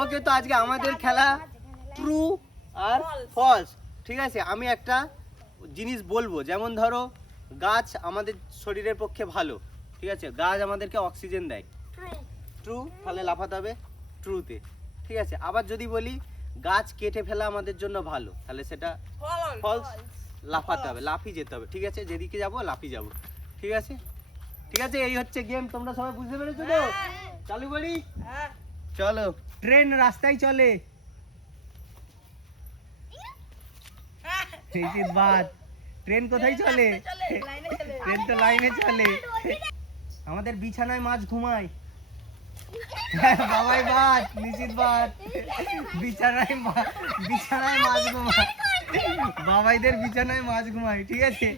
ওকে, তো আজকে আমাদের খেলা ট্রু আর ফলস। ঠিক আছে, আমি একটা জিনিস বলবো, যেমন ধরো গাছ আমাদের শরীরের পক্ষে ভালো, ঠিক আছে, গাছ আমাদেরকে অক্সিজেন দেয়, ট্রু, তাহলে লাফাতে হবে ট্রুতে। ঠিক আছে, আবার যদি বলি গাছ কেটে ফেলা আমাদের জন্য ভালো, তাহলে সেটা ফলস, লাফাতে হবে, লাফিয়ে যেতে হবে। ঠিক আছে, যেদিকে যাবো লাফিয়ে যাবো। ঠিক আছে, ঠিক আছে, এই হচ্ছে গেম। তোমরা সবাই বুঝতে পেরেছো তো? চালু করি, চলো। ট্রেন রাস্তায় চলে, ট্রেন কোথায় চলে? ট্রেন তো লাইনে চলে। আমাদের বিছানায় মাছ ঘুমায়। বাবাই বাদ, নিশ্চিত বাদ। বিছানায় মাছ ঘুমায়, বাবাইদের বিছানায় মাছ ঘুমায়। ঠিক আছে,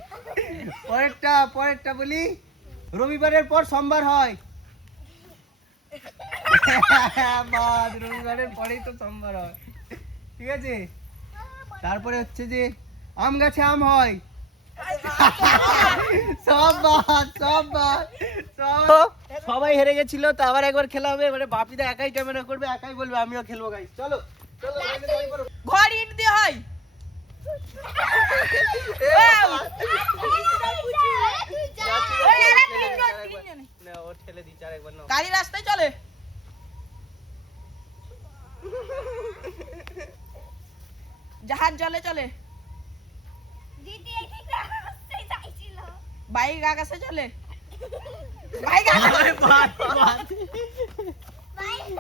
পরেরটা বলি, রবিবারের পর সোমবার হয়। বাদ, রবিবারের পরেই তো সোমবার হয়। ঠিক আছে, তারপরে হচ্ছে যে আম গাছে আম হয়। সবাই হেরে গেছিল, তো আবার একবার খেলা হবে। মানে বাপিদা একাই ক্যামেরা করবে, একাই বলবে আমিও খেলবো গাইস। চলো চলো, ঘর ইট দিয়ে হয়। গাড়ি রাস্তায় চলে, জাহাজ জলে চলে, বাইক আকাশে চলে,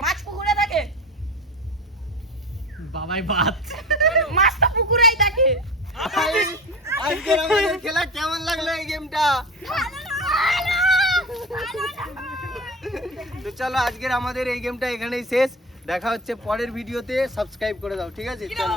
মাছ পুকুরে থাকে। বাবাই বাদ, মাছ তো পুকুরেই থাকে। আজকের আমাদের খেলা কেমন লাগলো এই গেমটা? তো চলো, আজকের আমাদের এই গেমটা এখানেই শেষ। দেখা হচ্ছে পরের ভিডিওতে। সাবস্ক্রাইব করে দাও, ঠিক আছে? চলো।